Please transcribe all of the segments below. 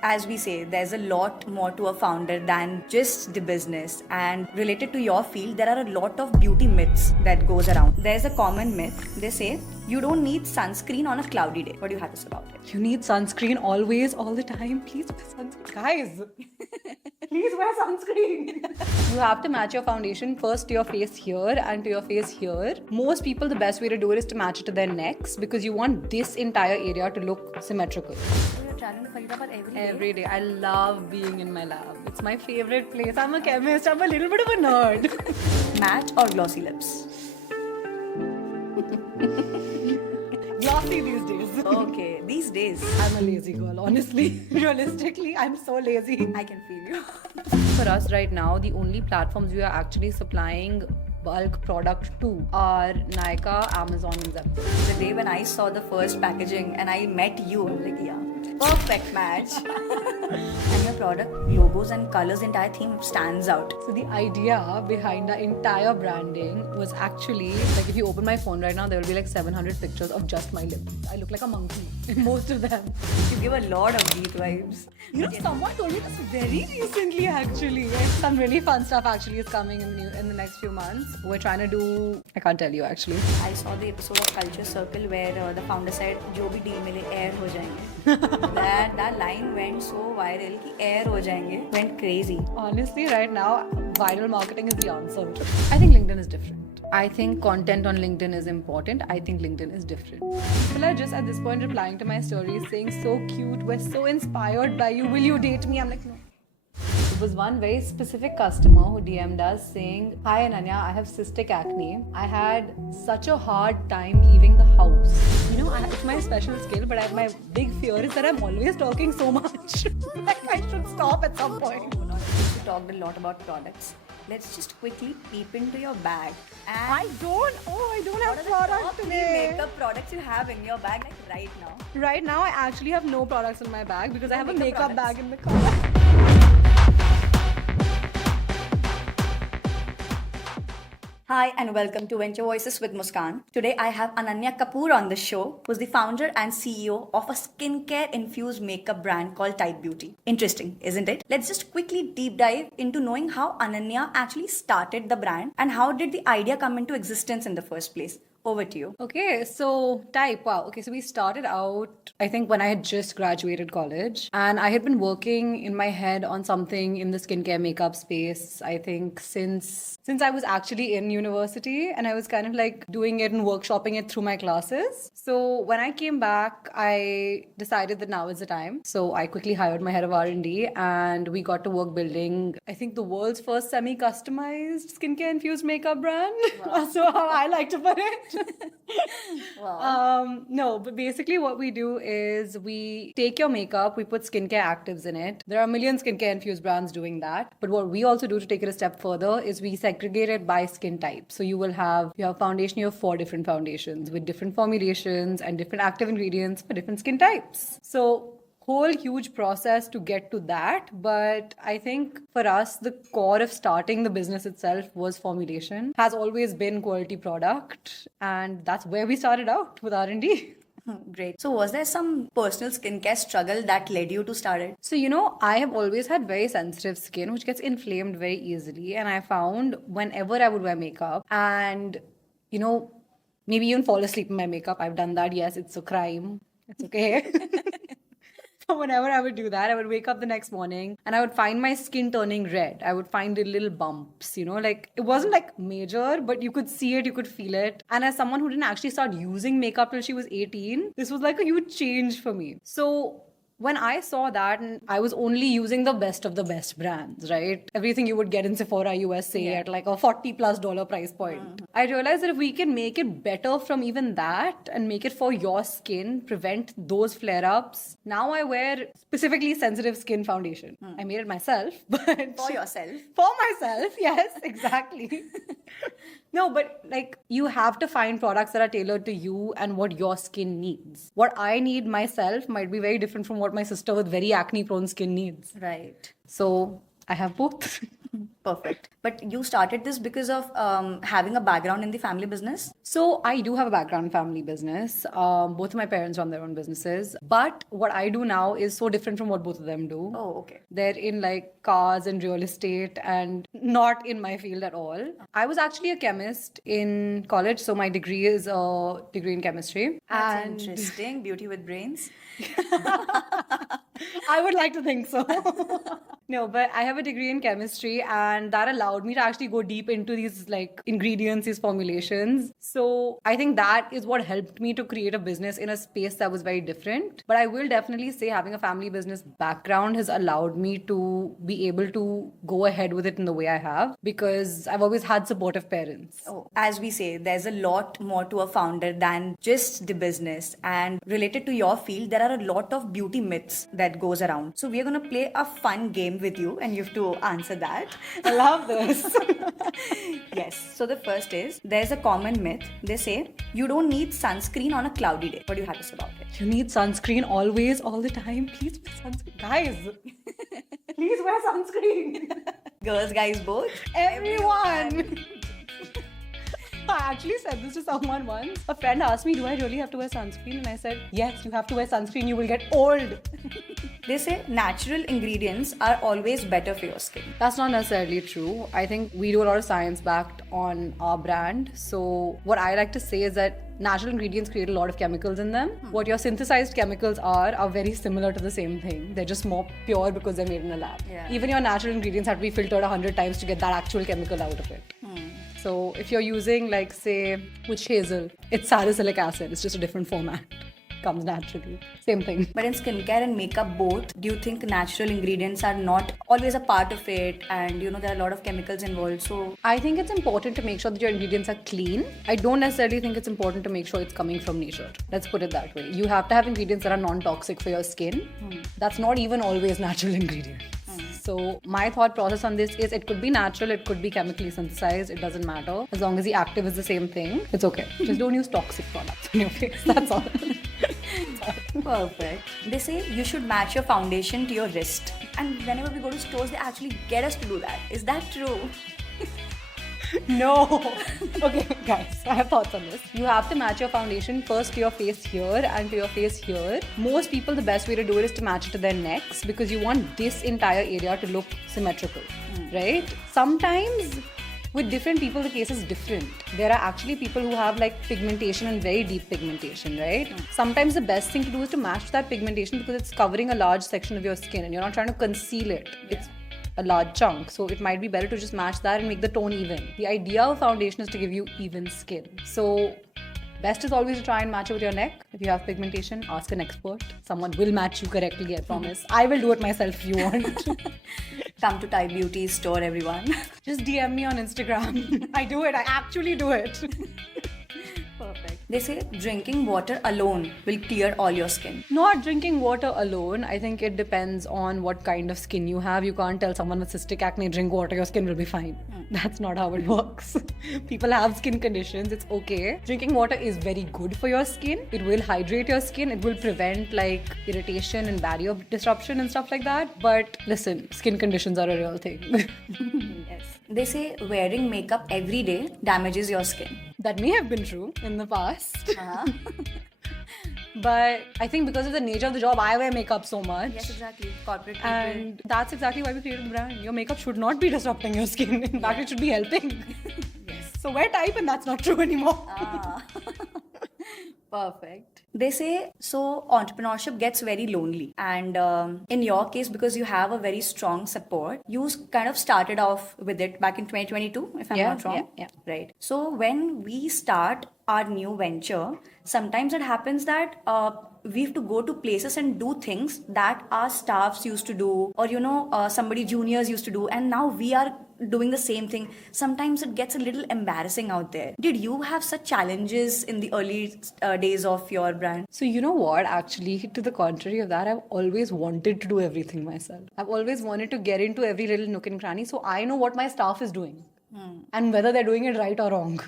As we say, there's a lot more to a founder than just the business. And related to your field, there are a lot of beauty myths that goes around. There's a common myth. They say you don't need sunscreen on a cloudy day. What do you have to say about it? You need sunscreen always, all the time. Please wear sunscreen. Guys, please wear sunscreen. You have to match your foundation first to your face here and to your face here. Most people, the best way to do it is to match it to their necks because you want this entire area to look symmetrical. So you're traveling to Faridabad every day? Every day. I love being in my lab. It's my favorite place. I'm a chemist. I'm a little bit of a nerd. Matte or glossy lips? Glossy these days. Okay, these days. I'm a lazy girl, honestly. Realistically, I'm so lazy. I can feel you. For us right now, the only platforms we are actually supplying bulk product to are Nykaa, Amazon, and Zepto. The day when I saw the first packaging and I met you, I was like, yeah, perfect match. And your product logos and colors, entire theme stands out. So the idea behind the entire branding was actually, like if you open my phone right now, there will be like 700 pictures of just my lips. I look like a monkey in most of them. You give a lot of deep vibes. You know, someone told me this very recently actually. Some really fun stuff actually is coming in the next few months. We're trying to do, I can't tell you actually. I saw the episode of Culture Circle where the founder said, "Jo bhi deal mile air ho jayenge." that line went so viral कि air ho jayenge. Went crazy. Honestly, right now, viral marketing is the answer. I think LinkedIn is different. I think content on LinkedIn is important. I think LinkedIn is different. People are just at this point replying to my stories saying, "So cute, we're so inspired by you. Will you date me?" I'm like, no. There was one very specific customer who DM'd us saying, "Hi Ananya, I have cystic acne. I had such a hard time leaving the house. You know, it's my special skill, but my big fear is that I'm always talking so much. Like I should stop at some point." We talked a lot about products. Let's just quickly peep into your bag. And I don't have what are the product top 3 today. makeup products you have in your bag like right now? Right now, I actually have no products in my bag because I have a makeup makeup products. bag in the car. Hi and welcome to Venture Voices with Muskan. Today I have Ananya Kapoor on the show, who's the founder and CEO of a skincare infused makeup brand called Type Beauty. Interesting, isn't it? Let's just quickly deep dive into knowing how Ananya actually started the brand and how did the idea come into existence in the first place. Over to you. Okay, so Type, wow. Okay, so we started out, I think, when I had just graduated college, and I had been working in my head on something in the skincare makeup space, I think, since I was actually in university, and I was kind of like doing it and workshopping it through my classes. So when I came back, I decided that now is the time. So I quickly hired my head of R&D, and we got to work building, I think, the world's first semi-customized skincare infused makeup brand. Wow. So how I like to put it. Wow. No, but basically what we do is we take your makeup, we put skincare actives in it. There are a million skincare infused brands doing that. But what we also do to take it a step further is we segregate it by skin type. So you have foundation, you have 4 different foundations with different formulations and different active ingredients for different skin types. So whole huge process to get to that, but I think for us the core of starting the business itself was formulation. Has always been quality product, and that's where we started out with R&D. Great. So was there some personal skincare struggle that led you to start it? So, you know, I have always had very sensitive skin, which gets inflamed very easily. And I found whenever I would wear makeup and, you know, maybe even fall asleep in my makeup, I've done that. Yes, it's a crime. It's okay. But whenever I would do that, I would wake up the next morning and I would find my skin turning red. I would find the little bumps, you know, like it wasn't like major, but you could see it, you could feel it. And as someone who didn't actually start using makeup till she was 18, this was like a huge change for me. So when I saw that, and I was only using the best of the best brands, right? Everything you would get in Sephora USA at like a $40+ price point. Mm-hmm. I realized that if we can make it better from even that and make it for your skin, prevent those flare-ups. Now I wear specifically sensitive skin foundation. I made it myself, but... For yourself? For myself, yes, exactly. No, but like you have to find products that are tailored to you and what your skin needs. What I need myself might be very different from what my sister with very acne prone skin needs. Right. So I have both. Perfect. But you started this because of having a background in the family business? So I do have a background in family business. Both of my parents run their own businesses. But what I do now is so different from what both of them do. Oh, okay. They're in like cars and real estate and not in my field at all. I was actually a chemist in college. So my degree is a degree in chemistry. That's And interesting. Beauty with brains. I would like to think so. No, but I have a degree in chemistry, and that allowed me to actually go deep into these like ingredients, these formulations. So I think that is what helped me to create a business in a space that was very different. But I will definitely say having a family business background has allowed me to be able to go ahead with it in the way I have because I've always had supportive parents. Oh, as we say, there's a lot more to a founder than just the business. And related to your field, there are a lot of beauty myths that goes around. So we're gonna play a fun game with you, and you have to answer that. I love this. Yes. So the first is there's a common myth. They say you don't need sunscreen on a cloudy day. What do you have to say about it? You need sunscreen always, all the time. Please wear sunscreen. Guys, please wear sunscreen. Girls, guys, both. Everyone. I actually said this to someone once. A friend asked me, do I really have to wear sunscreen? And I said, yes, you have to wear sunscreen. You will get old. They say natural ingredients are always better for your skin. That's not necessarily true. I think we do a lot of science backed on our brand. So what I like to say is that natural ingredients create a lot of chemicals in them. What your synthesized chemicals are very similar to the same thing. They're just more pure because they're made in a lab. Yeah. Even your natural ingredients have to be filtered 100 times to get that actual chemical out of it. So if you're using like say witch hazel, it's salicylic acid. It's just a different format. Comes naturally. Same thing. But in skincare and makeup both, do you think natural ingredients are not always a part of it? And you know, there are a lot of chemicals involved. So I think it's important to make sure that your ingredients are clean. I don't necessarily think it's important to make sure it's coming from nature. Let's put it that way. You have to have ingredients that are non-toxic for your skin. That's not even always natural ingredients. So my thought process on this is it could be natural, it could be chemically synthesized, it doesn't matter. As long as the active is the same thing, it's okay. Just don't use toxic products on your face. That's all. perfect. They say you should match your foundation to your wrist. And whenever we go to stores, they actually get us to do that. Is that true? No. Okay, guys, I have thoughts on this. You have to match your foundation first to your face here and to your face here. Most people, the best way to do it is to match it to their necks because you want this entire area to look symmetrical, right? Sometimes with different people, the case is different. There are actually people who have like pigmentation and very deep pigmentation, right? Sometimes the best thing to do is to match that pigmentation because it's covering a large section of your skin and you're not trying to conceal it. It's a large chunk, so it might be better to just match that and make the tone even. The idea of foundation is to give you even skin. So best is always to try and match it with your neck. If you have pigmentation, ask an expert. Someone will match you correctly, I promise. I will do it myself if you want. Come to Thai Beauty store, everyone. Just DM me on Instagram. I do it. I actually do it. Perfect. They say drinking water alone will clear all your skin. Not drinking water alone. I think it depends on what kind of skin you have. You can't tell someone with cystic acne, drink water, your skin will be fine. That's not how it works. People have skin conditions. It's okay. Drinking water is very good for your skin. It will hydrate your skin. It will prevent like irritation and barrier disruption and stuff like that. But listen, skin conditions are a real thing. Yes. They say wearing makeup every day damages your skin. That may have been true in the past. But I think because of the nature of the job, I wear makeup so much. Yes, exactly. Corporate people. And that's exactly why we created the brand. Your makeup should not be disrupting your skin. In fact, it should be helping. Yes. So wear type and that's not true anymore. Perfect. They say so entrepreneurship gets very lonely, and in your case, because you have a very strong support, you kind of started off with it back in 2022, if I'm not wrong. Yeah. Right. So when we start our new venture, sometimes it happens that we have to go to places and do things that our staffs used to do, or somebody juniors used to do, and now we are doing the same thing. Sometimes it gets a little embarrassing out there. Did you have such challenges in the early days of your brand? So you know what? Actually, to the contrary of that, I've always wanted to do everything myself. I've always wanted to get into every little nook and cranny, so I know what my staff is doing and whether they're doing it right or wrong.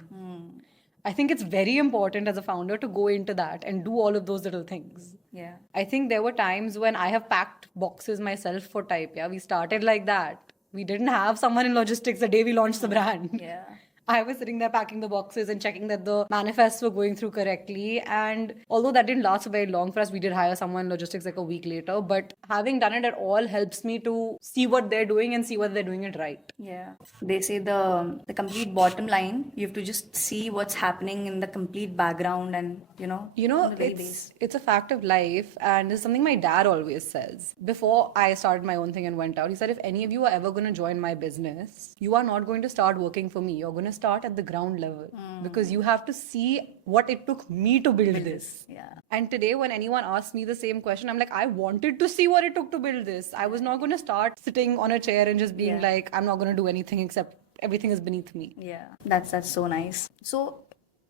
I think it's very important as a founder to go into that and do all of those little things. Yeah. I think there were times when I have packed boxes myself for Type. Yeah, we started like that. we didn't have someone in logistics the day we launched the brand. Yeah. I was sitting there packing the boxes and checking that the manifests were going through correctly. And although that didn't last very long for us, we did hire someone in logistics like a week later. But having done it at all helps me to see what they're doing and see whether they're doing it right. Yeah. They say the complete bottom line, you have to just see what's happening in the complete background and, on the very base. It's a fact of life, and it's something my dad always says. Before I started my own thing and went out, he said, if any of you are ever going to join my business, you are not going to start working for me. You're going to start at the ground level because you have to see what it took me to build this. Yeah. And today, when anyone asks me the same question, I'm like, I wanted to see what it took to build this. I was not going to start sitting on a chair and just being like, I'm not going to do anything except everything is beneath me. Yeah. That's so nice. So,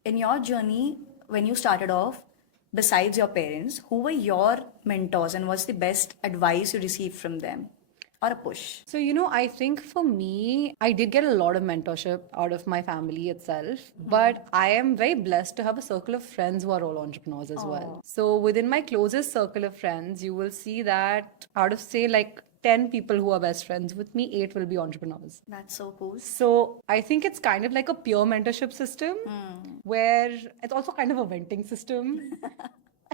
in your journey, when you started off, besides your parents, who were your mentors and what's the best advice you received from them? Or a push? So, I think for me, I did get a lot of mentorship out of my family itself, but I am very blessed to have a circle of friends who are all entrepreneurs as well. So, within my closest circle of friends, you will see that out of, say, like 10 people who are best friends with me, 8 will be entrepreneurs. That's so cool. So I think it's kind of like a peer mentorship system where it's also kind of a venting system.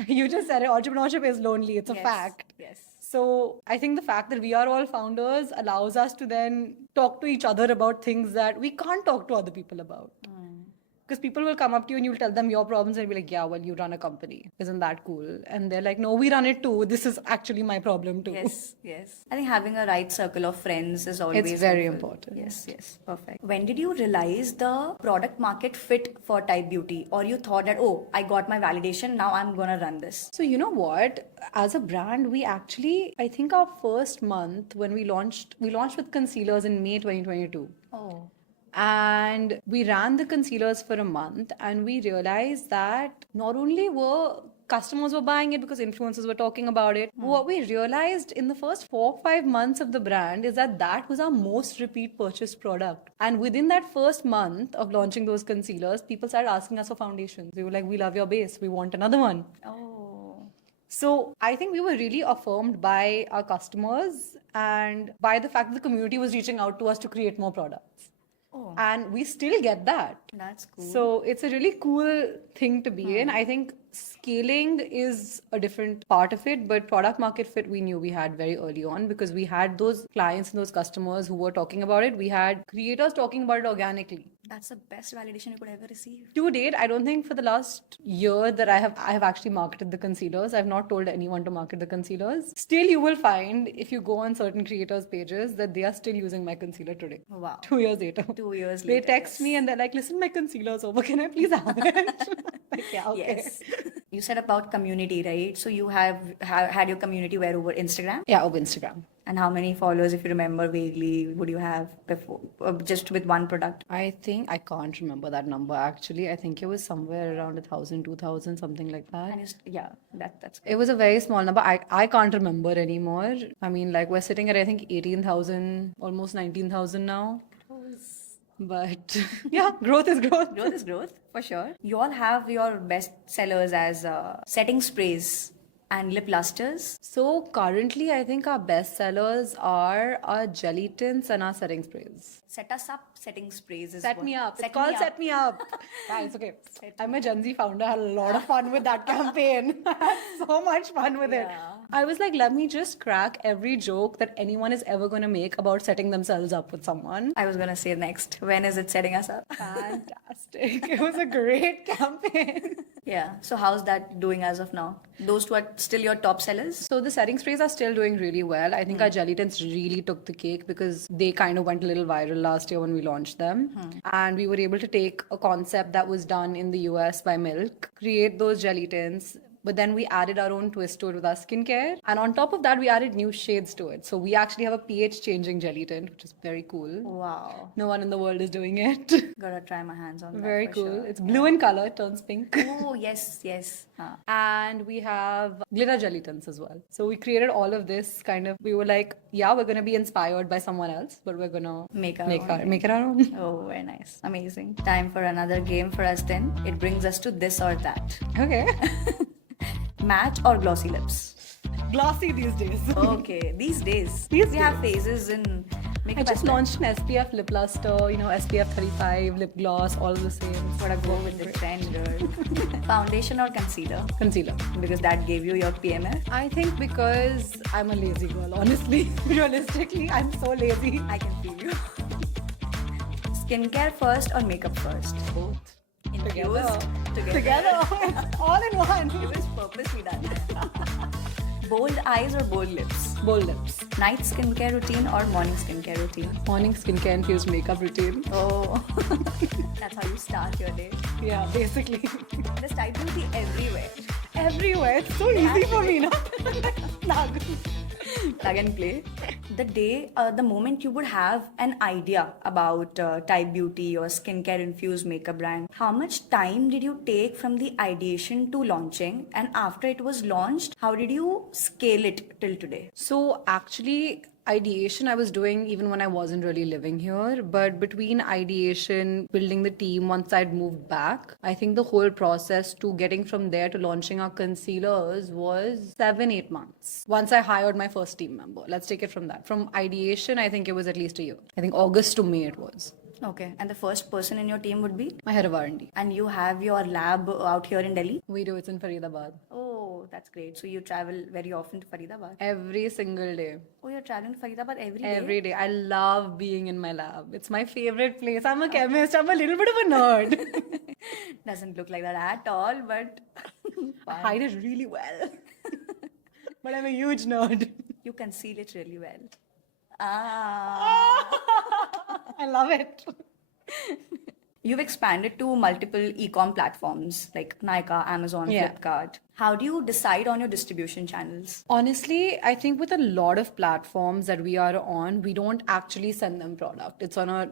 You just said it, entrepreneurship is lonely. It's a fact. Yes. So I think the fact that we are all founders allows us to then talk to each other about things that we can't talk to other people about. Because people will come up to you and you'll tell them your problems and you'll be like, yeah, well, you run a company. Isn't that cool? And they're like, no, we run it too. This is actually my problem too. Yes. I think having a right circle of friends is always It's very helpful. important. Yes. Perfect. When did you realize the product market fit for Type Beauty? Or you thought that, oh, I got my validation, now I'm going to run this? So you know what? As a brand, we actually, I think our first month when we launched with concealers in May 2022. Oh. And we ran the concealers for a month and we realized that not only were customers were buying it because influencers were talking about it, what we realized in the first 4 or 5 months of the brand is that was our most repeat purchase product. And within that first month of launching those concealers, people started asking us for foundations. They were like, we love your base. We want another one. Oh. So I think we were really affirmed by our customers and by the fact that the community was reaching out to us to create more products. Oh. And we still get that. That's cool. So it's a really cool thing to be in. I think scaling is a different part of it, but product market fit we knew we had very early on because we had those clients and those customers who were talking about it. We had creators talking about it organically. That's the best validation you could ever receive. To date, I don't think for the last year that I have actually marketed the concealers. I've not told anyone to market the concealers. Still, you will find if you go on certain creators' pages that they are still using my concealer today. Wow. 2 years later. 2 years They later. text me and they're like, listen, my concealer's over. Can I please have it? Like, yeah, okay. Yes. You said about community, right? So you have had your community where over Instagram? Yeah, over Instagram. And how many followers, if you remember vaguely, would you have before, just with one product? I think I can't remember that number actually. I think it was somewhere around 1,000, 2,000, something like that. And that's It was a very small number. I can't remember anymore. I mean, like we're sitting at I think 18,000, almost 19,000 now. But yeah, growth is growth. Growth is growth, for sure. You all have your best sellers as setting sprays and lip lusters. So currently, I think our best sellers are our jelly tints and our setting sprays. Set us up setting sprays is Set what- me up. Set It's called me Set Me Up. Guys, okay. I'm a Gen Z founder. I had a lot of fun with that campaign. I had so much fun with it. I was like, let me just crack every joke that anyone is ever going to make about setting themselves up with someone. I was gonna say next. When is it setting us up? Fantastic. It was a great campaign. Yeah. So how's that doing as of now? Those two are still your top sellers? So the setting sprays are still doing really well. I think our jelly tints really took the cake because they kind of went a little viral last year when we launched them. And we were able to take a concept that was done in the US by Milk, create those jelly tints. But then we added our own twist to it with our skincare. And on top of that, we added new shades to it. So we actually have a pH changing jelly tint, which is very cool. Wow. No one in the world is doing it. Gotta try my hands on that. Very for cool. Sure. It's blue in color, it turns pink. Oh, yes. And we have glitter jelly tints as well. So we created all of this kind of, we were like, yeah, we're going to be inspired by someone else, but we're going to Make it our own. Oh, very nice. Amazing. Time for another game for us then. It brings us to this or that. Okay. Matte or glossy lips? Glossy these days. Okay, these days. These we have phases in Makeup I just aspect. launched an SPF lip luster, SPF 35, lip gloss, all the same. Gotta go with the trend, girl. Foundation or concealer? Concealer. Because that gave you your PMF. I think because I'm a lazy girl, honestly. Realistically, I'm so lazy. I can feel you. Skincare first or makeup first? Both. Infused Together. All in one. It was purposely done. Bold eyes or bold lips? Bold lips. Night skincare routine or morning skincare routine? Morning skincare infused makeup routine. Oh, that's how you start your day. Yeah, basically. There's Type Beauty everywhere. Everywhere. It's so easy for me, no? Plug and play. The moment you would have an idea about Type Beauty or skincare infused makeup brand, how much time did you take from the ideation to launching? And after it was launched, how did you scale it till today? So actually, ideation I was doing even when I wasn't really living here. But between ideation, building the team, once I'd moved back, I think the whole process to getting from there to launching our concealers was 7-8 months. Once I hired my first team member. Let's take it from that. From ideation, I think it was at least a year. I think August to May it was. Okay. And the first person in your team would be? My head of R&D. And you have your lab out here in Delhi? We do, it's in Faridabad. Oh, that's great. So you travel very often to Faridabad? Every single day. Oh, you're traveling to Faridabad every day? Every day. I love being in my lab. It's my favorite place. I'm a chemist. I'm a little bit of a nerd. Doesn't look like that at all, but I hide it really well. But I'm a huge nerd. you conceal it really well. Ah. I love it. You've expanded to multiple e-com platforms like Nykaa, Amazon, Yeah. Flipkart. How do you decide on your distribution channels? Honestly, I think with a lot of platforms that we are on, we don't actually send them product. It's on a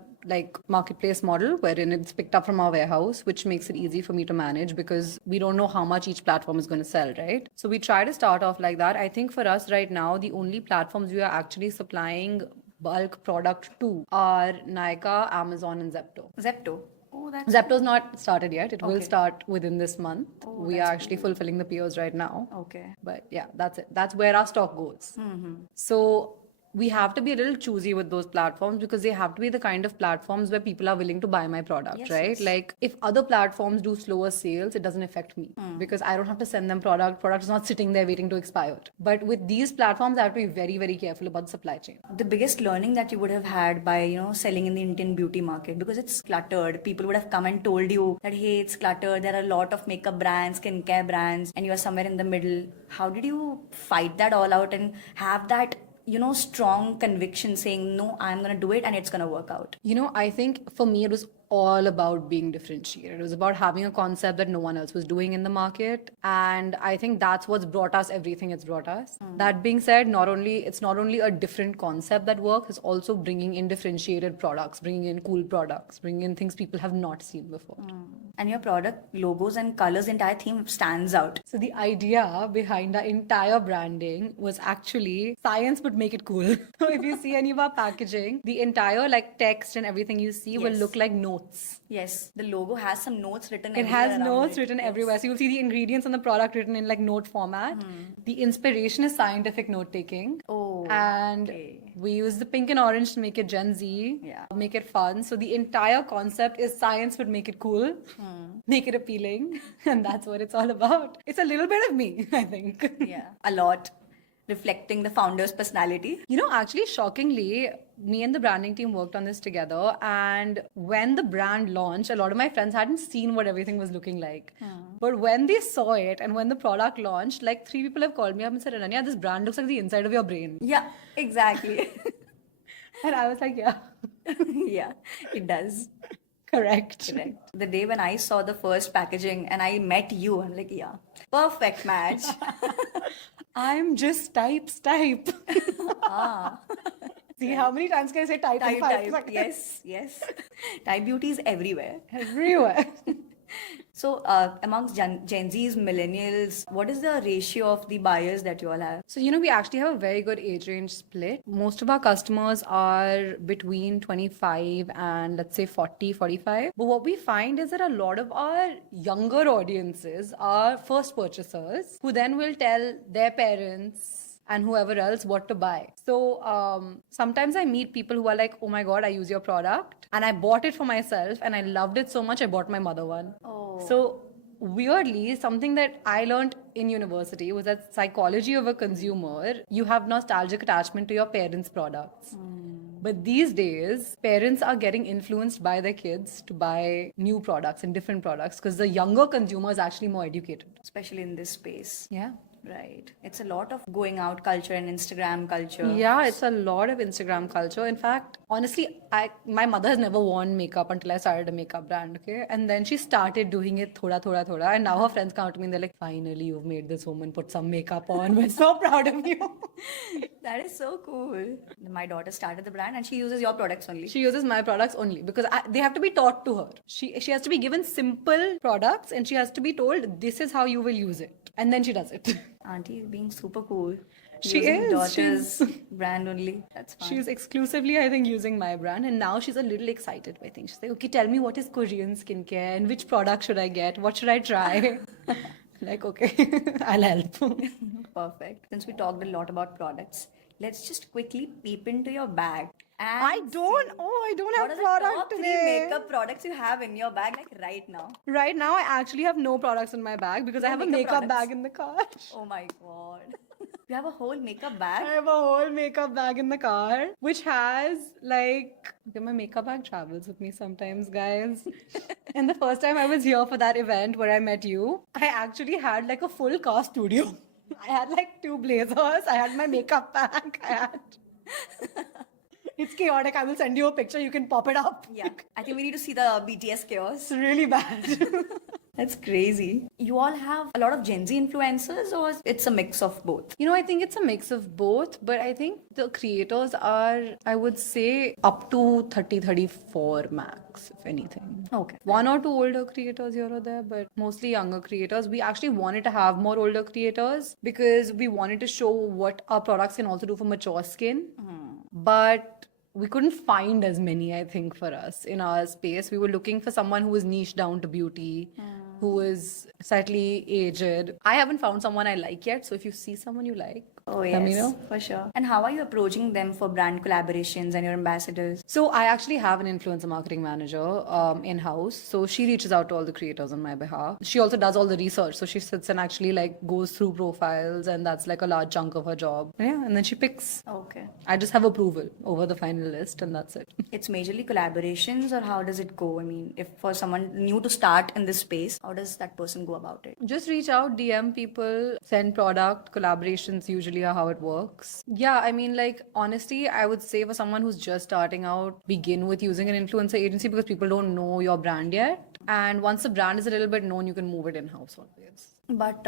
marketplace model wherein it's picked up from our warehouse, which makes it easy for me to manage because we don't know how much each platform is going to sell, right? So we try to start off like that. I think for us right now, the only platforms we are actually supplying bulk product to are Nykaa, Amazon, and Zepto. Zepto. Oh, that's Zepto's not started yet. It will Okay. start within this month. Oh, We are actually fulfilling the POs right now. okay. But yeah, that's it. That's where our stock goes. So we have to be a little choosy with those platforms because they have to be the kind of platforms where people are willing to buy my product, Yes, right? yes. Like if other platforms do slower sales, it doesn't affect me because I don't have to send them product. Product is not sitting there waiting to expire. But with these platforms, I have to be very, very careful about the supply chain. The biggest learning that you would have had by selling in the Indian beauty market, because it's cluttered, people would have come and told you that hey, it's cluttered, there are a lot of makeup brands, skincare brands, and you are somewhere in the middle. How did you fight that all out and have that strong conviction saying no, I'm gonna do it and it's gonna work out? I think for me, it was all about being differentiated. It was about having a concept that no one else was doing in the market. And I think that's what's brought us everything it's brought us. That being said, it's not only a different concept that works, it's also bringing in differentiated products, bringing in cool products, bringing in things people have not seen before. And your product logos and colors, entire theme stands out. So the idea behind our entire branding was actually science would make it cool. So if you see any of our packaging, the entire text and everything you see will Yes. look like notes. Yes, the logo has some notes written It everywhere has around notes it. written Yes. everywhere. So you'll see the ingredients on the product written in note format. The inspiration is scientific note taking. Oh, And okay. we use the pink and orange to make it Gen Z, Yeah. make it fun. So the entire concept is science would make it cool, make it appealing. And that's what it's all about. It's a little bit of me, I think. Yeah, a lot. Reflecting the founder's personality. Actually, shockingly, me and the branding team worked on this together. And when the brand launched, a lot of my friends hadn't seen what everything was looking like. But when they saw it and when the product launched, 3 people have called me up and said, Ananya, this brand looks like the inside of your brain. Yeah, exactly. And I was like, yeah, Yeah, it does. correct. Correct. The day when I saw the first packaging and I met you, I'm like, yeah, perfect match. I'm just type. See, how many times can I say type in 5 Type. seconds? Yes, yes. Type beauty is everywhere. Everywhere. So, amongst Gen Zs, millennials, what is the ratio of the buyers that you all have? So, we actually have a very good age range split. Most of our customers are between 25 and let's say 40, 45. But what we find is that a lot of our younger audiences are first purchasers who then will tell their parents, and whoever else what to buy. So sometimes I meet people who are like, oh my god, I use your product and I bought it for myself and I loved it so much I bought my mother one. Oh. So weirdly, something that I learned in university was that psychology of a consumer, you have nostalgic attachment to your parents' products. But these days, parents are getting influenced by their kids to buy new products and different products because the younger consumer is actually more educated. Especially in this space. Yeah. Right. It's a lot of going out culture and Instagram culture. Yeah, it's a lot of Instagram culture. In fact, honestly, my mother has never worn makeup until I started a makeup brand, okay? And then she started doing it thoda. And now her friends come to me and they're like, finally, you've made this woman put some makeup on. We're so proud of you. That is so cool. My daughter started the brand and she uses your products only. She uses my products only because they have to be taught to her. She has to be given simple products and she has to be told, this is how you will use it. And then she does it. Auntie is being super cool. She Using is. Daughter's brand only. That's fine. She's exclusively, I think, using my brand. And now she's a little excited by things. She's like, okay, tell me what is Korean skincare and which product should I get? What should I try? Like, okay, I'll help. Perfect. Since we talked a lot about products, let's just quickly peep into your bag. And I don't what have are the product top 3 today. makeup products you have in your bag, like right now? Right now, I actually have no products in my bag because I have a makeup products? bag in the car. Oh my god. You have a whole makeup I bag? have a whole makeup bag in the car, which has like, okay, my makeup bag travels with me sometimes, guys. And the first time I was here for that event where I met you, I actually had like a full car studio. I had like 2 blazers, I had my makeup bag, It's chaotic. I will send you a picture. You can pop it up. Yeah. I think we need to see the BTS chaos. It's really bad. That's crazy. You all have a lot of Gen Z influencers, or it's a mix of both? You know, I think it's a mix of both, but I think the creators are, I would say, up to 30, 34 max, if anything. Okay. 1 or 2 older creators here or there, but mostly younger creators. We actually wanted to have more older creators because we wanted to show what our products can also do for mature skin. But we couldn't find as many, I think, for us in our space. We were looking for someone who was niche down to beauty, who is slightly aged. I haven't found someone I like yet. So if you see someone you like, Oh, let me yes, know. for sure. And how are you approaching them for brand collaborations and your ambassadors? So I actually have an influencer marketing manager in-house. So she reaches out to all the creators on my behalf. She also does all the research. So she sits and actually like goes through profiles, and that's like a large chunk of her job. Yeah, and then she picks. Okay. I just have approval over the final list, and that's it. It's majorly collaborations, or how does it go? I mean, if for someone new to start in this space, how does that person go about it? Just reach out, DM people, send product. Collaborations usually are how it works. Yeah, I mean, like, honestly, I would say for someone who's just starting out, begin with using an influencer agency because people don't know your brand yet. And once the brand is a little bit known, you can move it in-house always. But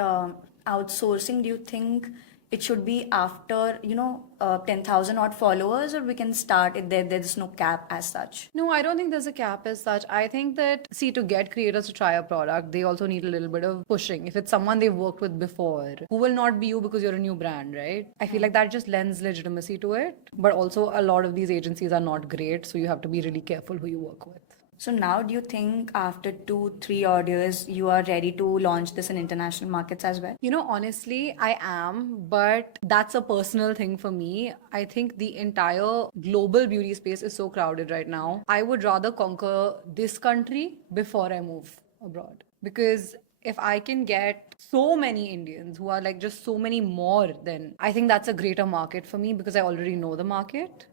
outsourcing, do you think it should be after 10,000 odd followers, or we can start it there's no cap as such? No, I don't think there's a cap as such. I think that, see, to get creators to try a product, they also need a little bit of pushing. If it's someone they've worked with before, who will not be you because you're a new brand, right? I feel like that just lends legitimacy to it. But also, a lot of these agencies are not great, so you have to be really careful who you work with. So now, do you think after 2-3 odd years, you are ready to launch this in international markets as well? You know, honestly, I am, but that's a personal thing for me. I think the entire global beauty space is so crowded right now. I would rather conquer this country before I move abroad. Because if I can get so many Indians who are like just so many more, then I think that's a greater market for me because I already know the market.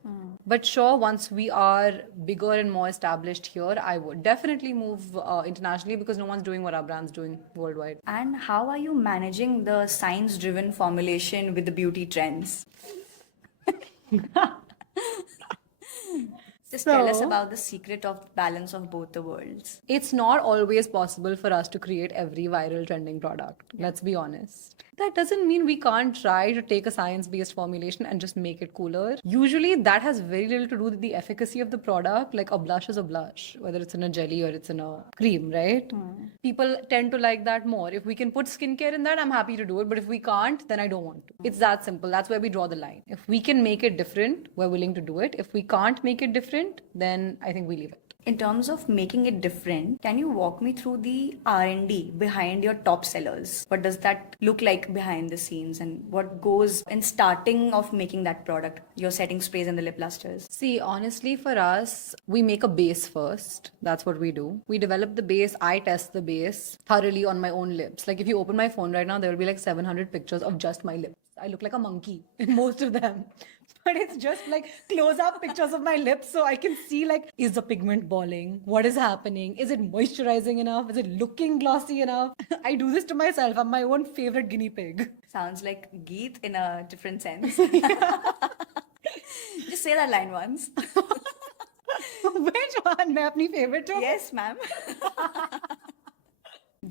But sure, once we are bigger and more established here, I would definitely move internationally because no one's doing what our brand's doing worldwide. And how are you managing the science-driven formulation with the beauty trends? Just tell us about the secret of balance of both the worlds. It's not always possible for us to create every viral trending product. Let's be honest. That doesn't mean we can't try to take a science-based formulation and just make it cooler. Usually that has very little to do with the efficacy of the product. Like a blush is a blush, whether it's in a jelly or it's in a cream, right? People tend to like that more. If we can put skincare in that, I'm happy to do it. But if we can't, then I don't want to. It's that simple. That's where we draw the line. If we can make it different, we're willing to do it. If we can't make it different, then I think we leave it. In terms of making it different, can you walk me through the R&D behind your top sellers? What does that look like behind the scenes, and what goes in starting of making that product, your setting sprays and the lip lusters? See, honestly, for us, we make a base first. That's what we do. We develop the base. I test the base thoroughly on my own lips. Like, if you open my phone right now, there will be like 700 pictures of just my lips. I look like a monkey in most of them. But it's just like close up pictures of my lips so I can see, like, is the pigment balling? What is happening? Is it moisturizing enough? Is it looking glossy enough? I do this to myself. I'm my own favorite guinea pig. Sounds like Geet in a different sense. Just say that line once. Which one? मैं अपनी favorite हूँ? Yes, ma'am.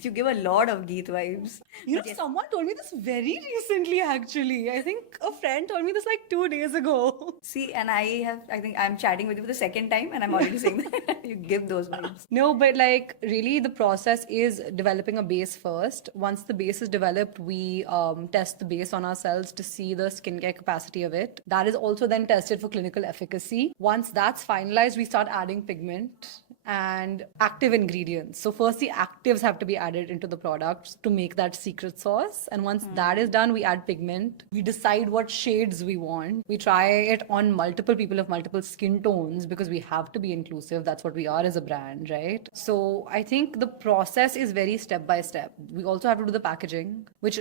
You give a lot of Geet vibes. You know, But yes. someone told me this very recently, actually. I think a friend told me this like 2 days ago. See, and I think I'm chatting with you for the second time and I'm already saying that you give those vibes. No, but like really, the process is developing a base first. Once the base is developed, we test the base on ourselves to see the skincare capacity of it. That is also then tested for clinical efficacy. Once that's finalized, we start adding pigment and active ingredients. So first the actives have to be added into the products to make that secret sauce. And once that is done, we add pigment. We decide what shades we want. We try it on multiple people of multiple skin tones because we have to be inclusive. That's what we are as a brand, right? So I think the process is very step by step. We also have to do the packaging, which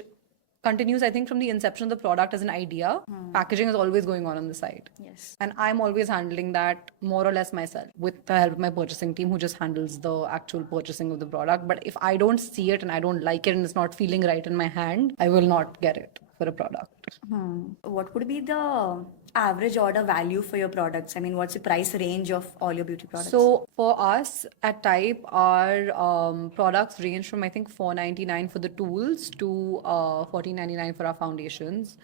continues, I think, from the inception of the product as an idea. Packaging is always going on the side. Yes. And I'm always handling that more or less myself with the help of my purchasing team who just handles the actual purchasing of the product. But if I don't see it and I don't like it and it's not feeling right in my hand, I will not get it for a product. What would be the average order value for your products? I mean, what's the price range of all your beauty products? So for us at Type, our products range from I think $4.99 for the tools to $14.99 for our foundations.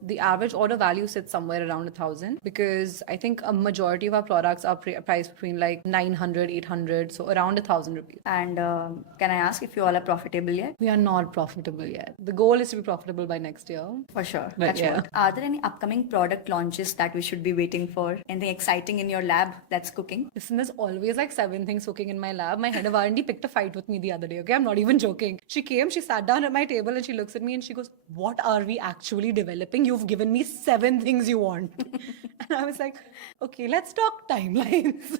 The average order value sits somewhere around 1,000 because I think a majority of our products are priced between like 900, 800, so around 1,000 rupees. And can I ask if you all are profitable yet? We are not profitable yet. The goal is to be profitable by next year. For sure. But Touch yeah. wood. Are there any upcoming product launches that we should be waiting for? Anything exciting in your lab that's cooking? Listen, there's always like 7 things cooking in my lab. My head of R&D picked a fight with me the other day, okay? I'm not even joking. She came, she sat down at my table and she looks at me and she goes, what are we actually developing? You've given me 7 things you want. And I was like, okay, let's talk timelines.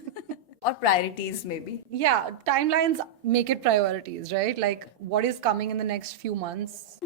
Or priorities, maybe? Yeah, timelines make it priorities, right? Like what is coming in the next few months.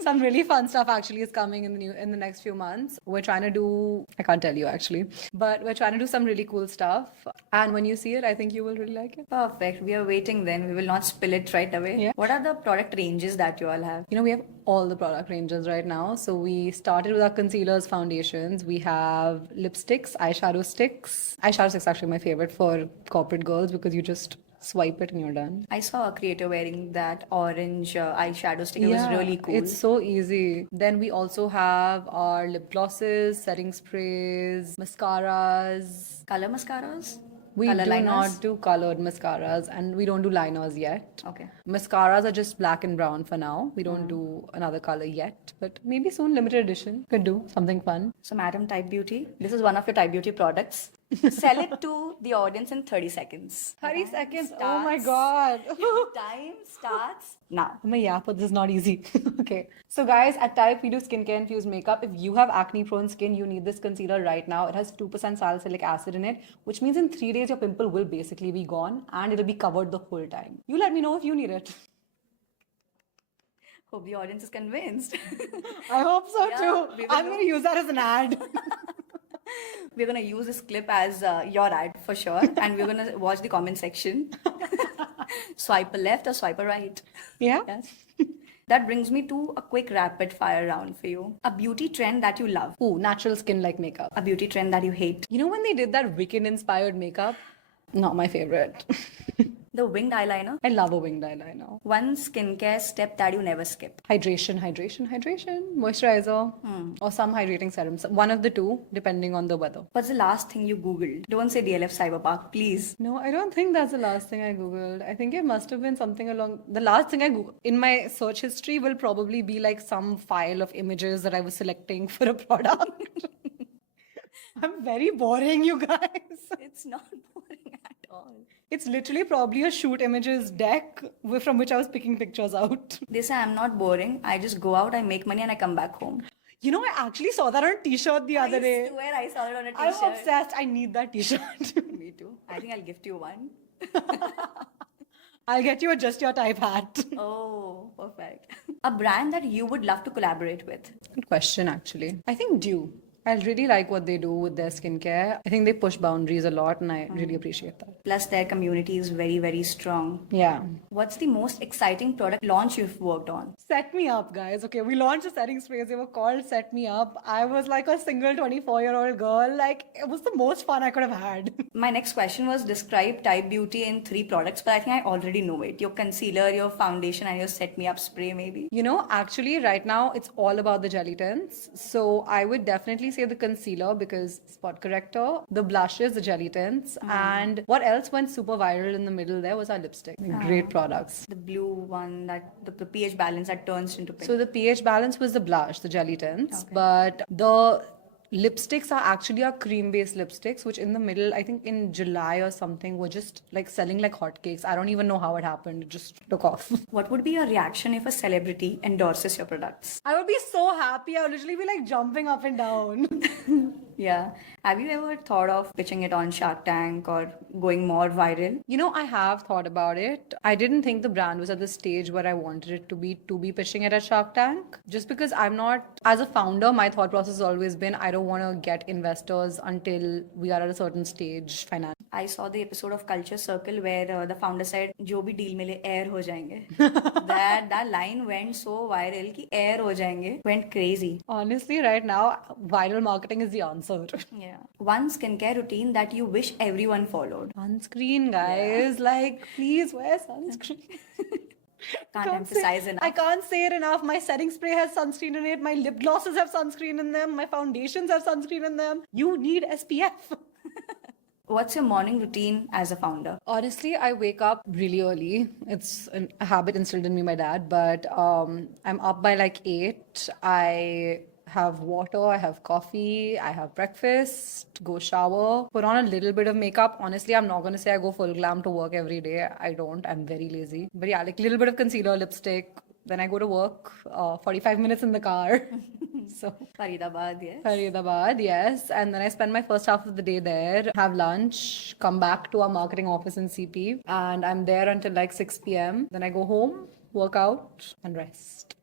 Some really fun stuff actually is coming in the next few months. We're trying to do, I can't tell you actually, but we're trying to do some really cool stuff. And when you see it, I think you will really like it. Perfect. We are waiting then. We will not spill it right away. Yeah. What are the product ranges that you all have? You know, we have all the product ranges right now. So we started with our concealers, foundations. We have lipsticks, eyeshadow sticks. Eyeshadow sticks actually my favorite for corporate girls because you just swipe it and you're done. I saw a creator wearing that orange eyeshadow stick. It was really cool. It's so easy. Then we also have our lip glosses, setting sprays, mascaras. Color mascaras? We Color do liners? not do colored mascaras and we don't do liners yet. Okay. Mascaras are just black and brown for now. We don't do another color yet, but maybe soon, limited edition. Could do something fun. So, Madam Type Beauty, this is one of your Type Beauty products. Sell it to the audience in 30 seconds. 30 Time seconds. Oh my starts- god. Your time starts now. I'm a yapper, this is not easy. Okay. So guys, at Type, we do skincare infused makeup. If you have acne prone skin, you need this concealer right now. It has 2% salicylic acid in it, which means in 3 days, your pimple will basically be gone and it'll be covered the whole time. You let me know if you need it. Hope the audience is convinced. I hope so Yeah, too. we will I'm going to use that as an ad. We're gonna use this clip as your ad for sure, and we're gonna watch the comment section. Swipe a left or swipe a right. Yeah. Yes. That brings me to a quick rapid fire round for you. A beauty trend that you love. Ooh, natural skin like makeup. A beauty trend that you hate. You know when they did that Wicked inspired makeup? Not my favorite. The winged eyeliner. I love a winged eyeliner. One skincare step that you never skip. Hydration, hydration, hydration. Moisturizer or some hydrating serums. One of the two, depending on the weather. What's the last thing you Googled? Don't say DLF Cyberpark, please. No, I don't think that's the last thing I Googled. I think it must have been something along the last thing I Googled. In my search history will probably be like some file of images that I was selecting for a product. I'm very boring, you guys. It's not boring at all. all. It's literally probably a shoot images deck from which I was picking pictures out. They say I'm not boring. I just go out, I make money, and I come back home. You know, I actually saw that on a t-shirt the other day. I swear I saw it on a I'm t-shirt. obsessed. I need that t-shirt. Me too. I think I'll gift you one. I'll get you a just your type hat. Oh, perfect. A brand that you would love to collaborate with. Good question, actually. I think Dew. I really like what they do with their skincare. I think they push boundaries a lot, and I really appreciate that. Plus, their community is very, very strong. Yeah. What's the most exciting product launch you've worked on? Set me up, guys. Okay, we launched the setting sprays. They were called Set Me Up. I was like a single 24-year-old girl. Like, it was the most fun I could have had. My next question was describe Type Beauty in 3 products, but I think I already know it. Your concealer, your foundation, and your Set Me Up spray, maybe. You know, actually, right now, it's all about the jelly tints. So I would definitely say the concealer because spot corrector, the blushes, the jelly tints, and what else went super viral in the middle there was our lipstick. Great products. The blue one, that the pH balance that turns into pink. So the pH balance was the blush, the jelly tints, but the lipsticks are actually our cream-based lipsticks, which in the middle, I think in July or something, were just like selling like hotcakes. I don't even know how it happened. It just took off. What would be your reaction if a celebrity endorses your products? I would be so happy. I would literally be like jumping up and down. Yeah. Have you ever thought of pitching it on Shark Tank or going more viral? You know, I have thought about it. I didn't think the brand was at the stage where I wanted it to be pitching it at Shark Tank. Just because I'm not, as a founder, my thought process has always been I don't want to get investors until we are at a certain stage financially. I saw the episode of Culture Circle where the founder said, "जो भी deal मिले air हो जाएंगे." that line went so viral कि air हो जाएंगे. Went crazy. Honestly, right now, viral marketing is the answer. Yeah. One skincare routine that you wish everyone followed. Sunscreen, guys. Like, please wear sunscreen. Can't emphasize I enough. can't say it enough. My setting spray has sunscreen in it. My lip glosses have sunscreen in them. My foundations have sunscreen in them. You need SPF. What's your morning routine as a founder? Honestly, I wake up really early. It's a habit instilled in me by dad, but I'm up by like 8. I have water, I have coffee, I have breakfast, go shower, put on a little bit of makeup. Honestly, I'm not gonna say I go full glam to work every day. I don't. I'm very lazy. But yeah, like a little bit of concealer, lipstick. Then I go to work, 45 minutes in the car. So Faridabad, yes. Faridabad, yes. And then I spend my first half of the day there, have lunch, come back to our marketing office in CP, and I'm there until like 6 p.m. Then I go home, work out, and rest.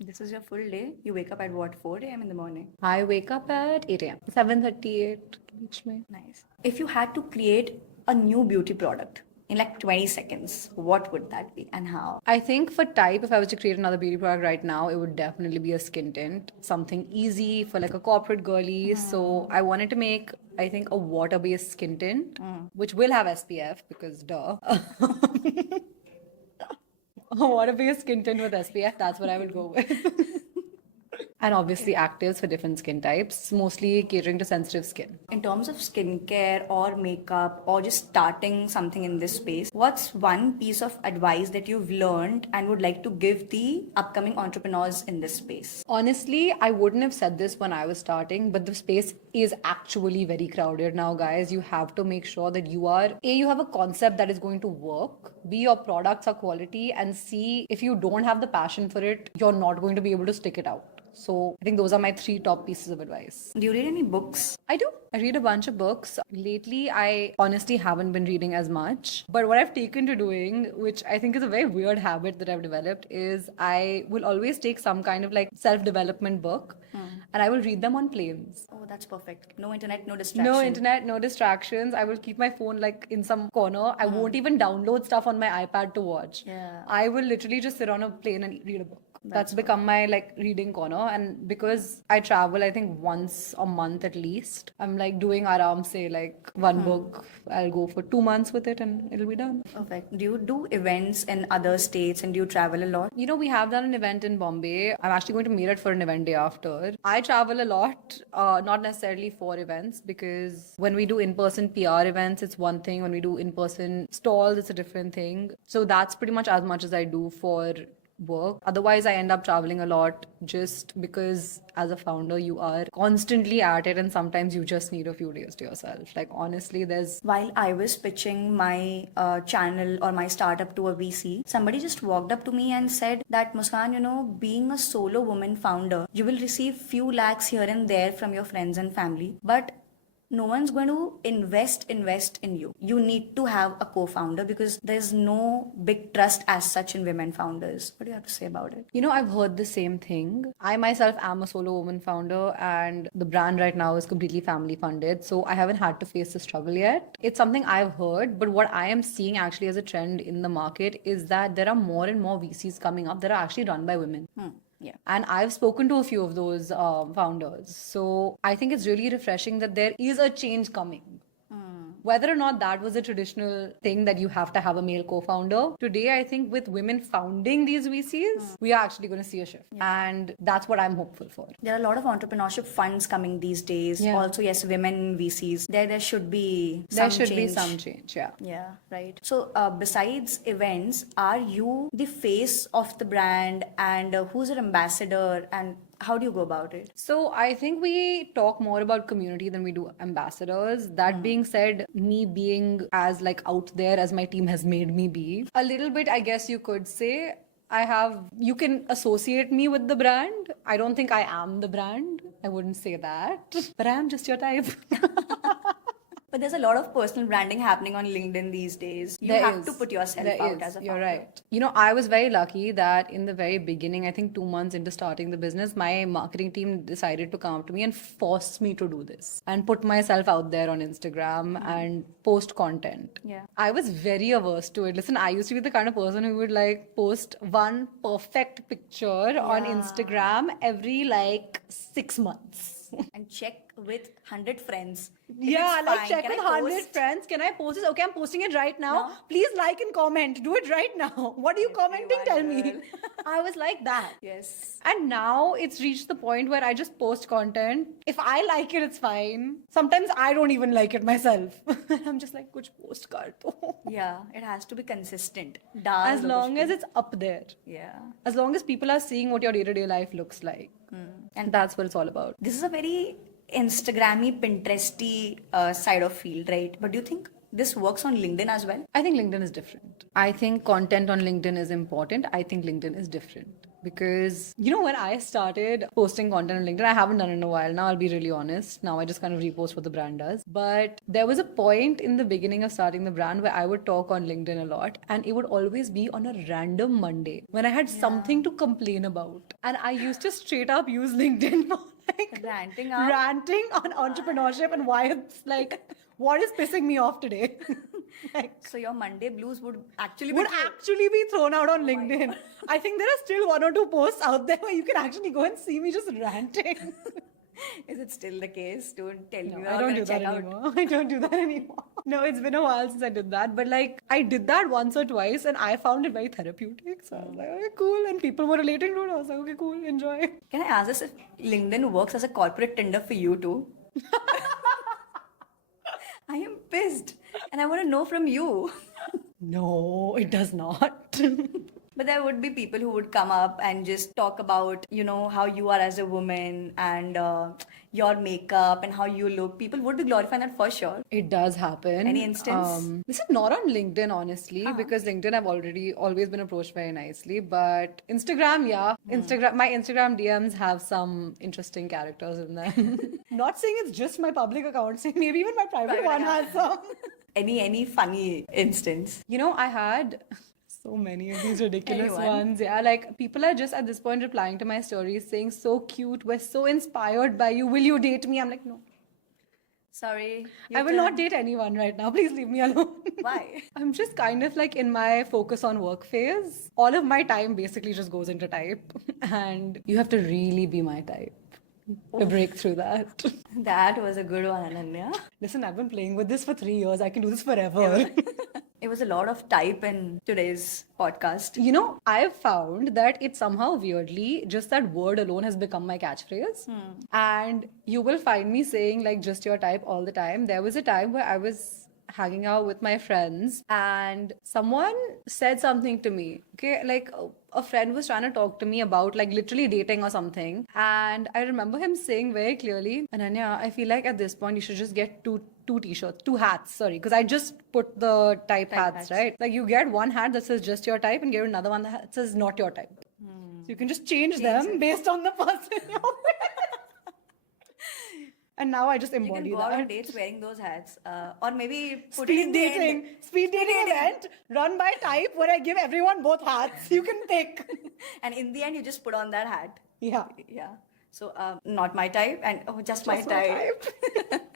This is your full day. You wake up at what, 4 a.m. in the morning? I wake up at 8 a.m. 7:38 reach me. Nice. If you had to create a new beauty product in like 20 seconds, what would that be and how? I think for type, if I was to create another beauty product right now, it would definitely be a skin tint. Something easy for like a corporate girly. So I wanted to make, I think, a water-based skin tint, which will have SPF because duh. A water-based skin tint with SPF, that's what I would go with. And obviously actives for different skin types, mostly catering to sensitive skin. In terms of skincare or makeup or just starting something in this space, what's one piece of advice that you've learned and would like to give the upcoming entrepreneurs in this space? Honestly, I wouldn't have said this when I was starting, but the space is actually very crowded now, guys. You have to make sure that you have a concept that is going to work, B, your products are quality, and C, if you don't have the passion for it, you're not going to be able to stick it out. So I think those are my 3 top pieces of advice. Do you read any books? I do. I read a bunch of books. Lately, I honestly haven't been reading as much. But what I've taken to doing, which I think is a very weird habit that I've developed, is I will always take some kind of like self-development book and I will read them on planes. Oh, that's perfect. No internet, no distraction. No internet, no distractions. I will keep my phone like in some corner. I won't even download stuff on my iPad to watch. Yeah. I will literally just sit on a plane and read a book. That's become my like reading corner. And because I travel, I think once a month at least, I'm like doing aram say like one book. I'll go for 2 months with it and it'll be done. Perfect. Do you do events in other states and do you travel a lot? You know, we have done an event in Bombay. I'm actually going to Meerut for an event day after. I travel a lot, not necessarily for events, because when we do in-person PR events, it's one thing. When we do in-person stalls, it's a different thing. So that's pretty much as I do for work. Otherwise, I end up traveling a lot just because as a founder, you are constantly at it and sometimes you just need a few days to yourself. Like, honestly, there's While I was pitching my channel or my startup to a VC, somebody just walked up to me and said that Muskan, being a solo woman founder, you will receive few lakhs here and there from your friends and family, but no one's going to invest in you. You need to have a co-founder because there's no big trust as such in women founders. What do you have to say about it? I've heard the same thing. I myself am a solo woman founder, and the brand right now is completely family funded. So I haven't had to face the struggle yet. It's something I've heard, but what I am seeing actually as a trend in the market is that there are more and more VCs coming up that are actually run by women. Yeah. And I've spoken to a few of those founders. So I think it's really refreshing that there is a change coming. Whether or not that was a traditional thing that you have to have a male co-founder, today I think with women founding these VCs, we are actually going to see a shift. And that's what I'm hopeful for. There are a lot of entrepreneurship funds coming these days. Yeah. Also, yes, women VCs. There should be There some should change. be some change, yeah. Yeah, right. So, besides events, are you the face of the brand, and who's your ambassador, and how do you go about it? So I think we talk more about community than we do ambassadors. That being said, me being as like out there as my team has made me be, a little bit, I guess you could say, you can associate me with the brand. I don't think I am the brand. I wouldn't say that, but I am just your type. But there's a lot of personal branding happening on LinkedIn these days. You There have is. to put yourself There out is. as a You're founder. right. I was very lucky that in the very beginning, I think 2 months into starting the business, my marketing team decided to come up to me and force me to do this and put myself out there on Instagram and post content. Yeah. I was very averse to it. Listen, I used to be the kind of person who would like post one perfect picture on Instagram every like 6 months. And check with 100 friends. If Yeah, it's like fine, check can with I 100 post? friends. Can I post this? Okay, I'm posting it right now. No. Please like and comment. Do it right now. What are you commenting? Tell me. viral. I was like that. Yes. And now it's reached the point where I just post content. If I like it, it's fine. Sometimes I don't even like it myself. I'm just like, kuch post kar do. Yeah, it has to be consistent. As long as it's up there. Yeah. As long as people are seeing what your day-to-day life looks like. And that's what it's all about. This is a very Instagrammy, Pinteresty side of field, right? But do you think this works on LinkedIn as well? I think LinkedIn is different. I think content on LinkedIn is important. I think LinkedIn is different. Because, when I started posting content on LinkedIn, I haven't done it in a while now, I'll be really honest. Now I just kind of repost what the brand does. But there was a point in the beginning of starting the brand where I would talk on LinkedIn a lot, and it would always be on a random Monday when I had something to complain about. And I used to straight up use LinkedIn for like Ranting out? ranting on entrepreneurship and why it's like, what is pissing me off today? Like, So your Monday blues would actually would be actually be thrown out on LinkedIn. I think there are still 1 or 2 posts out there where you can actually go and see me just ranting. Is it still the case? Don't tell me. No, We're I not don't gonna do that check out. anymore. I don't do that anymore. No, it's been a while since I did that. But like, I did that once or twice and I found it very therapeutic. So I was like, okay, cool. And people were relating to it. I was like, okay, cool, enjoy. Can I ask this if LinkedIn works as a corporate Tinder for you too? I am pissed and I want to know from you. No, it does not. But there would be people who would come up and just talk about, how you are as a woman and your makeup and how you look. People would be glorifying that for sure. It does happen. Any instance? Listen, not on LinkedIn, honestly, because LinkedIn I've always been approached very nicely. But Instagram, yeah. My Instagram DMs have some interesting characters in them. Not saying it's just my public account, saying maybe even my private one has some. Any funny instance? I had so many of these ridiculous Anyone? ones. Yeah, like people are just at this point replying to my stories saying, so cute, we're so inspired by you. Will you date me? I'm like, no. Sorry. I will not date anyone right now. Please leave me alone. Why? I'm just kind of like in my focus on work phase. All of my time basically just goes into type. And you have to really be my type to break through that. That was a good one, Ananya. Listen, I've been playing with this for 3 years. I can do this forever. It was a lot of type in today's podcast. I've found that it somehow weirdly, just that word alone has become my catchphrase. And you will find me saying like just your type all the time. There was a time where I was hanging out with my friends, and someone said something to me. Okay, like a friend was trying to talk to me about like literally dating or something, and I remember him saying very clearly, Ananya, I feel like at this point you should just get two t-shirts, two hats. Sorry, because I just put the type hats, right? Like you get one hat that says just your type, and get another one that says not your type. So you can just change them based on the person. And now I just You can embody go out on that. dates wearing those hats, or maybe put it Speed in the dating. end. Speed dating event run by Type where I give everyone both hats. You can pick. And in the end, you just put on that hat. Yeah. Yeah. So, not my type, and just my Just my type.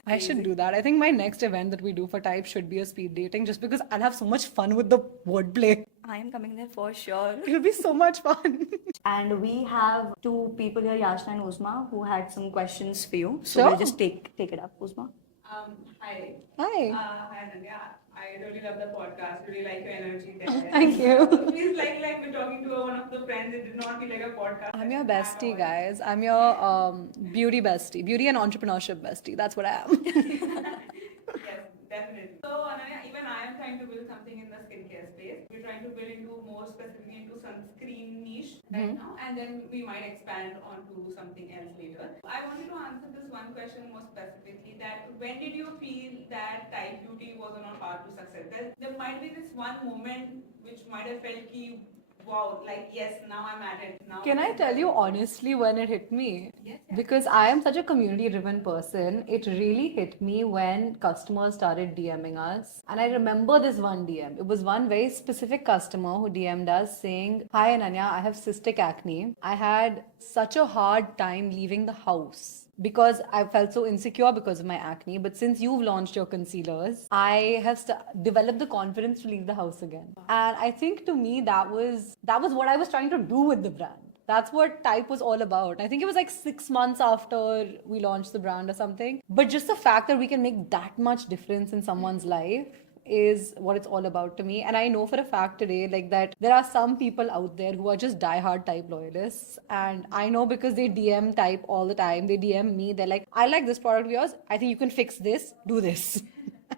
I should do that. I think my next event that we do for Type should be a speed dating just because I'll have so much fun with the wordplay. I am coming there for sure. It'll be so much fun. And we have two people here, Yashna and Uzma, who had some questions for you. So Sure. we'll just take it up, Uzma. Hi. Hi. Hi, Ananya. I really love the podcast. Really like your energy there. Thank you. It feels like we're talking to one of the friends. It did not feel like a podcast. I'm your at bestie, all. guys. I'm your beauty bestie. Beauty and entrepreneurship bestie. That's what I am. Yes, definitely. So, Ananya, even I am trying to build something in the skincare space. We're trying to build into more specifically into sunscreen niche right now, and then we might expand onto something else later. I wanted to answer this one question more specifically: that when did you feel that Type Beauty was on a path to success? There might be this one moment which might have felt ki, wow, like yes, now I'm at it. Now Can I tell you honestly when it hit me? Yes. Because I am such a community driven person, it really hit me when customers started DMing us. And I remember this one DM. It was one very specific customer who DM'd us saying, Hi Ananya, I have cystic acne. I had such a hard time leaving the house because I felt so insecure because of my acne. But since you've launched your concealers, I have developed the confidence to leave the house again. And I think to me that was what I was trying to do with the brand. That's what Type was all about. I think it was like 6 months after we launched the brand or something. But just the fact that we can make that much difference in someone's life is what it's all about to me. And I know for a fact today, like that there are some people out there who are just diehard Type loyalists. And I know because they DM Type all the time. They DM me. They're like, I like this product of yours. I think you can fix this. Do this.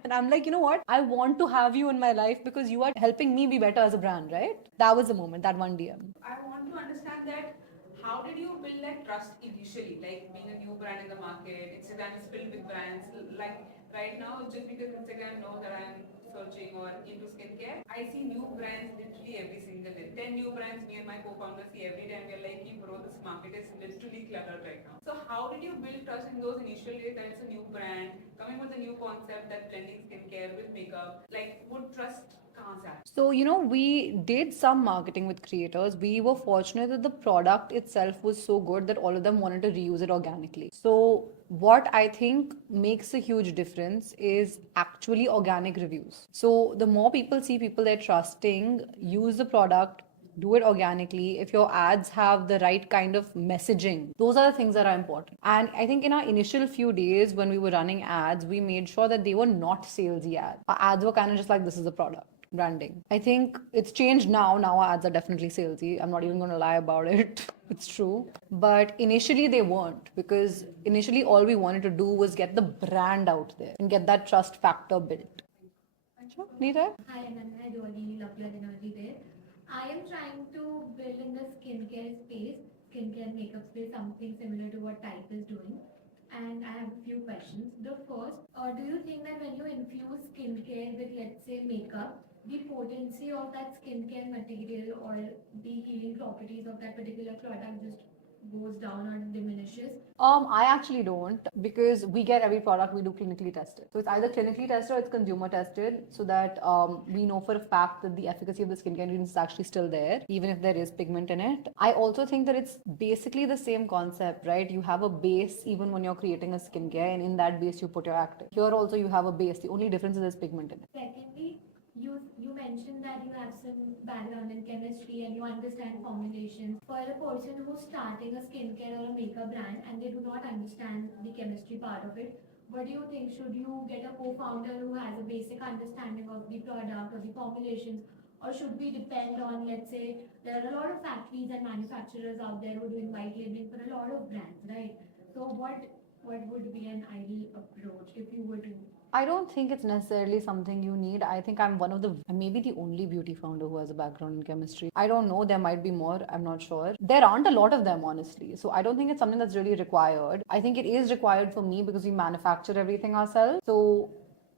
And I'm like, you know what? I want to have you in my life because you are helping me be better as a brand, right? That was the moment, that one DM. I want to understand that how did you build that trust initially? Like being a new brand in the market, Instagram is filled with brands. Like right now, just because Instagram knows that I'm searching or into skincare, I see new brands literally every single day. 10 new brands me and my co-founder see every day, and we're like, "Hey, bro, this market is literally cluttered right now." So how did you build trust in those initial days that it's a new brand, coming with a new concept that blending skincare with makeup? Like, would trust kahan se aaya? So, we did some marketing with creators. We were fortunate that the product itself was so good that all of them wanted to reuse it organically. So, what I think makes a huge difference is actually organic reviews. So, the more people see people they're trusting, use the product, do it organically. If your ads have the right kind of messaging, those are the things that are important. And I think in our initial few days when we were running ads, we made sure that they were not salesy ads. Our ads were kind of just like, this is the product. Branding. I think it's changed now. Now our ads are definitely salesy. I'm not even going to lie about it. It's true. But initially they weren't, because initially all we wanted to do was get the brand out there and get that trust factor built. Sure. Neeraj? Hi, Ananya. I really love your energy there. I am trying to build in the skincare space, skincare makeup space, something similar to what Type is doing. And I have a few questions. The first, do you think that when you infuse skincare with, let's say, makeup, the potency of that skincare material or the healing properties of that particular product just goes down or diminishes? I actually don't, because we get every product we do clinically tested. So it's either clinically tested or it's consumer tested, so that we know for a fact that the efficacy of the skincare ingredients is actually still there, even if there is pigment in it. I also think that it's basically the same concept, right? You have a base even when you're creating a skincare, and in that base you put your active. Here also you have a base. The only difference is there's pigment in it. Secondly, you mentioned that you have some background in chemistry and you understand formulations. For a person who's starting a skincare or a makeup brand and they do not understand the chemistry part of it, what do you think? Should you get a co-founder who has a basic understanding of the product or the formulations, or should we depend on, let's say, there are a lot of factories and manufacturers out there who are doing white labeling for a lot of brands, right? So what would be an ideal approach if you were to I don't think it's necessarily something you need. I think I'm one of the, maybe the only beauty founder who has a background in chemistry. I don't know, there might be more, I'm not sure. There aren't a lot of them, honestly. So I don't think it's something that's really required. I think it is required for me because we manufacture everything ourselves. So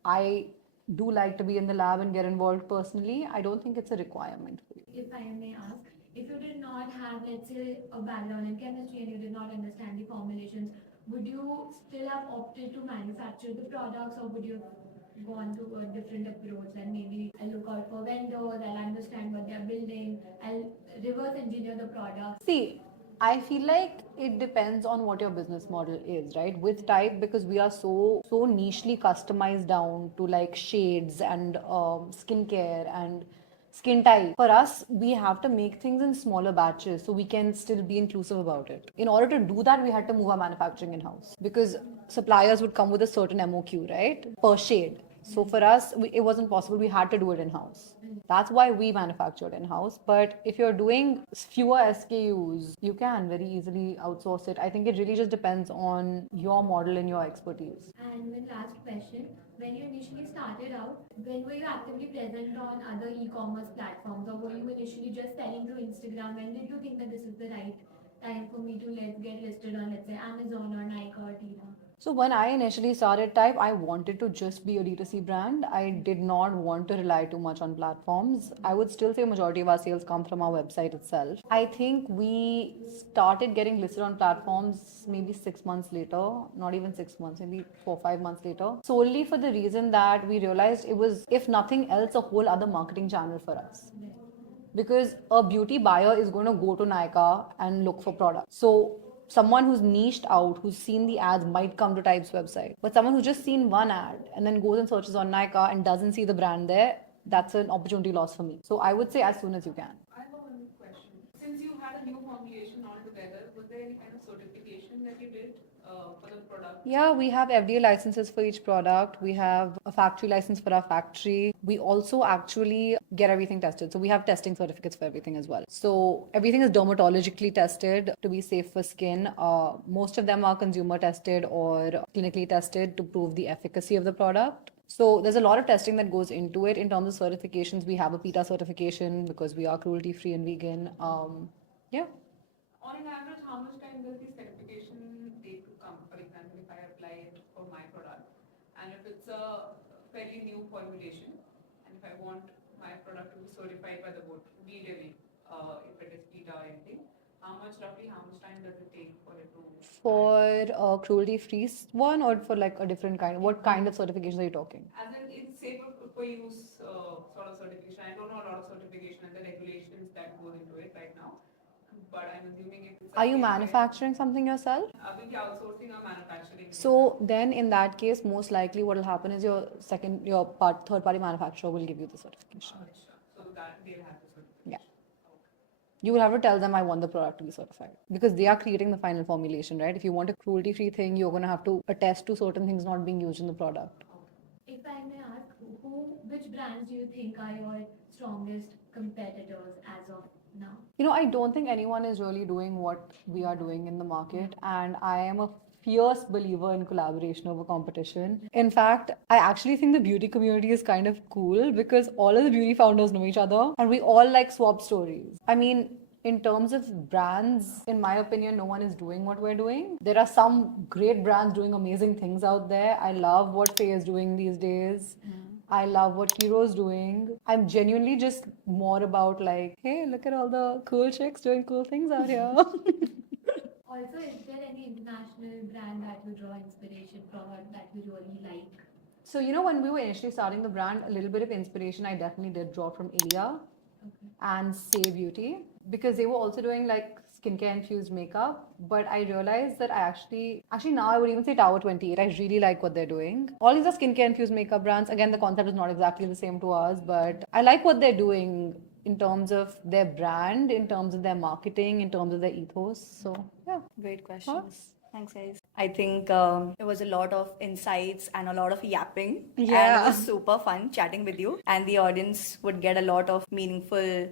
I do like to be in the lab and get involved personally. I don't think it's a requirement for you. If I may ask, if you did not have, let's say, a background in chemistry and you did not understand the formulations, would you still have opted to manufacture the products, or would you have gone to a different approach and maybe I'll look out for vendors, I'll understand what they're building, I'll reverse engineer the product? See, I feel like it depends on what your business model is, right? With Type, because we are so nichely customized down to like shades and skincare and skin type. For us, we have to make things in smaller batches so we can still be inclusive about it. In order to do that, we had to move our manufacturing in house because suppliers would come with a certain MOQ, right? Per shade. So for us, it wasn't possible. We had to do it in house. That's why we manufactured in house. But if you're doing fewer SKUs, you can very easily outsource it. I think it really just depends on your model and your expertise. And one last question, when you initially started out, when were you actively present on other e-commerce platforms, or were you initially just selling through Instagram? When did you think that this is the right time for me to get listed on, let's say, Amazon or Nike or Tira? So when I initially started Type, I wanted to just be a D2C brand. I did not want to rely too much on platforms. I would still say majority of our sales come from our website itself. I think we started getting listed on platforms maybe 6 months later, not even 6 months, maybe 4 5 months later, solely for the reason that we realized it was, if nothing else, a whole other marketing channel for us. Because a beauty buyer is going to go to Nykaa and look for products. So someone who's niched out, who's seen the ads, might come to Type's website. But someone who's just seen one ad and then goes and searches on Nykaa and doesn't see the brand there, that's an opportunity loss for me. So I would say as soon as you can. I have one question. Since you had a new formulation altogether, was there any kind of certification that you did for the product? Yeah, we have FDA licenses for each product. We have a factory license for our factory. We also actually get everything tested. So we have testing certificates for everything as well. So everything is dermatologically tested to be safe for skin. Most of them are consumer tested or clinically tested to prove the efficacy of the product. So there's a lot of testing that goes into it. In terms of certifications, we have a PETA certification because we are cruelty free and vegan. Yeah. On an average, how much time does the certification take to come? For example, if I apply it for my product, and if it's a fairly new formulation, and if I want my product to be certified by the board, be it any, if it is PETA or anything, how much time does it take for it to? For a cruelty-free one or for like a different kind? What kind of certifications are you talking? As in, it's safer for use sort of certification. I don't know a lot of certification and the regulations that goes into it right now, but I'm assuming if it's. Are you manufacturing something yourself? We'll be outsourcing our manufacturing. So then in that case, most likely what will happen is your third party manufacturer will give you the certification. Sure. So that they'll have the certification. Yeah. You will have to tell them I want the product to be certified because they are creating the final formulation, right? If you want a cruelty free thing, you're going to have to attest to certain things not being used in the product. If I may ask, which brands do you think are your strongest competitors as of now? You know, I don't think anyone is really doing what we are doing in the market, and I am a fierce believer in collaboration over competition. In fact, I actually think the beauty community is kind of cool because all of the beauty founders know each other and we all like swap stories. I mean, in terms of brands, in my opinion, no one is doing what we're doing. There are some great brands doing amazing things out there. I love what Faye is doing these days. I love what Hero's doing. I'm genuinely just more about like, hey, look at all the cool chicks doing cool things out here. Also, is there any international brand that you draw inspiration from or that you really like? So, you know, when we were initially starting the brand, a little bit of inspiration I definitely did draw from Ilia and Say Beauty because they were also doing like skincare infused makeup. But I realized that I actually now I would even say Tower 28. I really like what they're doing. All these are skincare infused makeup brands. Again, the concept is not exactly the same to us, but I like what they're doing in terms of their brand, in terms of their marketing, in terms of their ethos. So, yeah. Great questions. Thanks, guys. I think it was a lot of insights and a lot of yapping. And it Yeah. was super fun chatting with you. And the audience would get a lot of meaningful,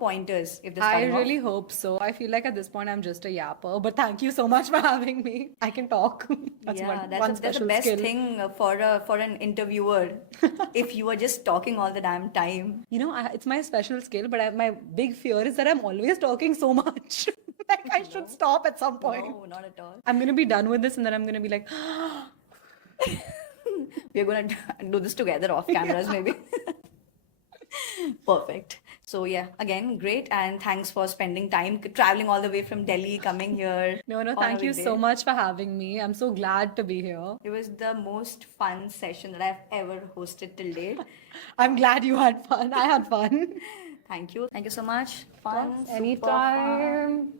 pointers if this I coming off. really hope so. I feel like at this point I'm just a yapper, but thank you so much for having me. I can talk. That's Yeah, one that's the special best skill. thing for an interviewer. If you are just talking all the damn time. You know, it's my special skill, but my big fear is that I'm always talking so much. Like I should stop at some point. No, not at all. I'm gonna be done with this, and then I'm gonna be like, We're gonna do this together off cameras, maybe. Perfect. So yeah, again, great, and thanks for spending time traveling all the way from Delhi, coming here. no, on a thank you weekday. so much for having me. I'm so glad to be here. It was the most fun session that I've ever hosted till date. I'm glad you had fun. I had fun. Thank you. Thank you so much. Fun. super fun. Anytime.